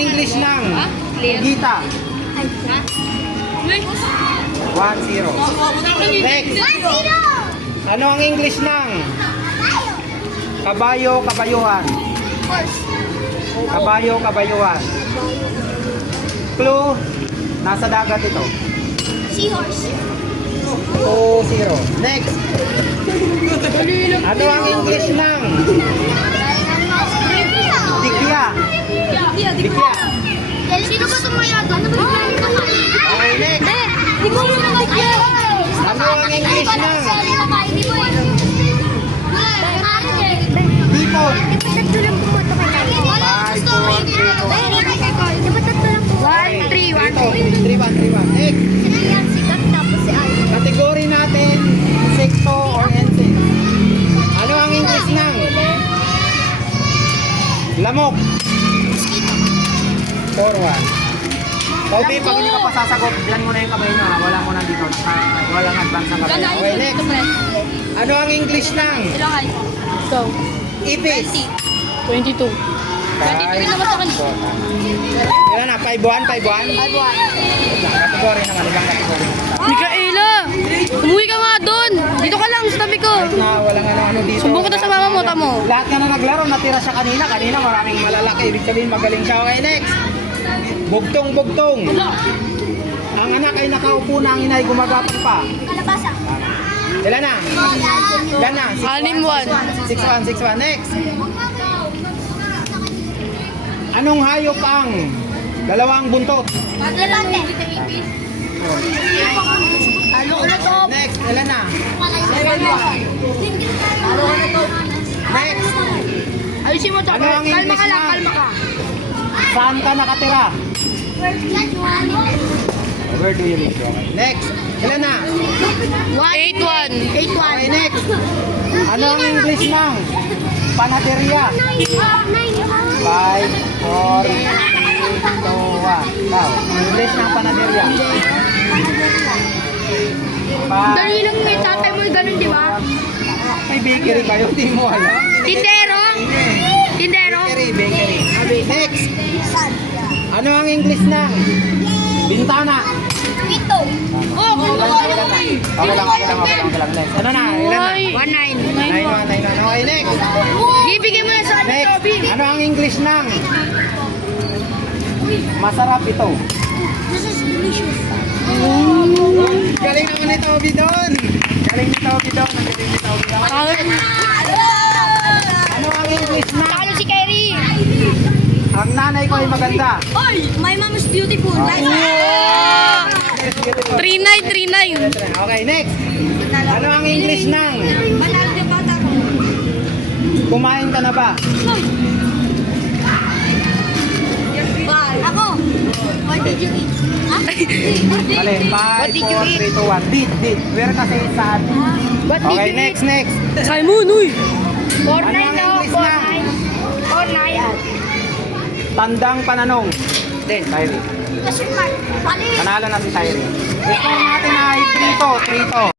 English ng Gita? 1-0. Next. 1-0. Ano ang English ng kabayo, kabayuhan? Horse. Kabayo, kabayuhan. Clue, nasa dagat ito. Seahorse. 2-0. Next. Ano ang English ng dikya? Dikya. Sino ba tumayago? Ano ba yung Okay, next. Di ko mo naman kaya. Ano ang English ng hipon? 3-1. Next. Kategory natin, insekto or insect. Ano ang English ng lamok? 4-1. Okay, pag hindi ka pa sasagot, dyan mo na yung kamay nyo. Wala mo na dito. Walang advance ang kamay. Okay, next. Ano ang English ng Go. ipis? 22. 22 naman sa akin. Ilan na? 5-1? 5-1? 5-1. Kategory naman. Ibang kategory. Mikaela! Umuwi ka nga doon! Dito ka lang sa tabi ko! Na walang ano dito. Sumbong kita sa mama mo, tamo. Lahat ka na naglaro, natira siya kanina. Kanina maraming malalaki. Ibig sabihin magaling siya. Okay, next. Bugtong. Ang anak ay nakaupo na, ang inay gumagapang pa. Kalabasa. Ilan na? Ilan na? 6-1. 6-1. Next. Anong hayop ang dalawang buntot? Elefante. Next. Ilan na? Next. Ayusin mo to. Ano ang English Kalma ka lang, na? kalma ka. Saan ka nakatira? Where do you live? Next. Ilan na? 8-1. Okay, next. Ano ang English ng panaderia? 5, 4, 3, 2, 1. Now, English ng panaderia. Dali lang kay tatay mo ganun, di ba? May bakery kayo, di mo alam. Tindero? Tindero? Bakery. Next. Ano ang English ng bintana? Pito. Oh, Okay lang. Next. Ano na? Ilan na? 1-9. 9-1. Okay, next. Ibigay mo yan sa akin, Next. Toby. Ano ang English ng masarap ito? This is delicious. Galing naman ni Toby doon. Nagaling ni Toby doon. Ano ang English ng Talo si Kyrie. ang nanay ko ay maganda? Oy, my mom is beautiful. Like Yes, beautiful. 3-9. Okay, next. Ano ang English ng Banal de bata ko. kumain ka na ba? Ako. What did you eat? Mali. 5, 4, 3, 2, 1. Did. Where kasi saan? What did Okay, you next. Simon, uy. Ano ang English ng 4-9. tandang pananong? Hindi, Tyree. Kasi man. Bali. Panalo na si Tyree. Score natin ay 3-2.